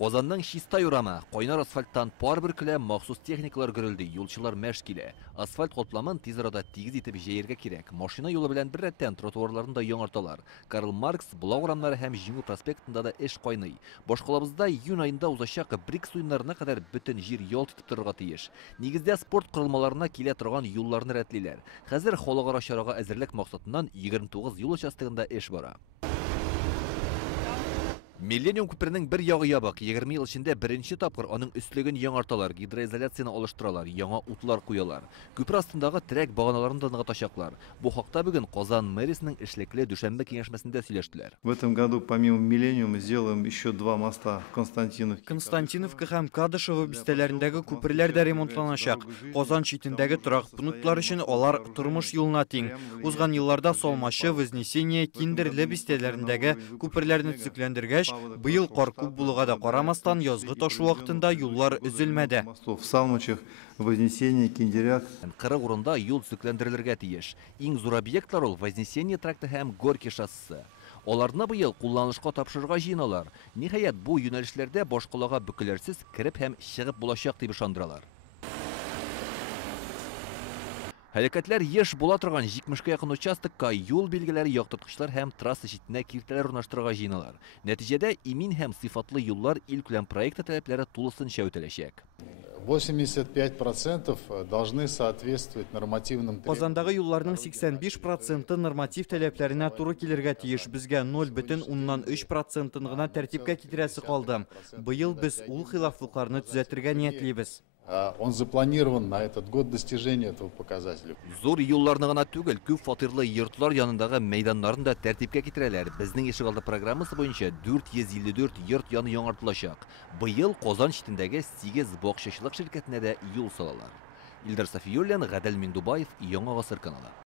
Qozonning Shistay urama, Qoynar asfaltdan par bir kile maxsus texnikalar görüldü. Yolçular məşq ile. Asfalt qoplamın tez arada tigiz etib jeyirge kirek. Maşina yolu bilen bir retten trotuarlarını da yangırtalar. Karl Marx bulaq uramları hem Jimu prospektinde da eş qaynay. Boşqalabızda iyun ayında uzashaq BRICS oyunlarına kadar bütün jir yol tutib turga tiyiş. Nigizde sport qurulmalarına kile turgan yollarını rətliler. Hazır xalqara şaraga әзерлек maqsadından 29 yol участогында eş bara. Millennium köprünün bir yağı yabak, 20 yıl içinde birinci tapkır onun üstlüğün yanartalar, hidroizolasyonu oluşturalar, yana utlar koyalar. Köprü astındağı trek bağanalarını da nığataşaklar. Bu haqda bugün Qozon mэриясының işlekli düşenbe kengешмесінде сөйлештілер. В этом году помимо Millennium сделаем еще два моста Konstantinovka hem Kadышево бистелеріндегі көпірлер де ремонтланашақ. Qozon çitindегі тұрақ пунктлар үшін олар тұрмыш юлына тең. Узған yıllarda Solmaşı, Вознесение, Киндерлі бистелеріндегі көпірлерін түзіклендіргеш, быйыл қор көп болуға да қарамастан язғы ташу вақытында юллар үзілмеді. В Салмачах, Вознесение, Киндеряк. Қырық орында yol түзіклендірілерге тиеш. Ең зор объектлар ол Вознесение тракты hem Горький шоссесі. Оларына быйыл кулланышқа тапшырға жиналар. Нихаят бу юнәлешләрдә башкалага бүкеләрсез кирип һәм чыгып булачак дип ышандыралар. Хәрәкәтләр еш була торган 70-ка якын участокка юл билгеләре яктырткычлар һәм трасса читенә киртәләр урнаштырырга җыйналар. Нәтиҗәдә имин һәм сыйфатлы юллар ил күләм проекты таләпләре тулысынча үтәләчәк. 85% должны соответствовать нормативным требованиям. Qozondагы юлларның 85% норматив таләпләренә туры килергә тиеш. Безгә 0,3% гына тәртипкә китерәсе калды. Быел без ул хилафлыкларны төзәтергә ниятлибез. Он запланирован на этот год достижения этого показателя. Зур юлларны гына түгел, күп фатирлы йортлар янындагы мәйданнарын да тәртипкә китерәләр. Безнең ишегалды программасы буенча 454 йорт яны яңартылачак. Быел Qozon читендәге 8 бакчачылык ширкәтенә дә юл салалар. Илдар Сафиуллин, Гадел Миндубаев, Яңа Гасыр каналы.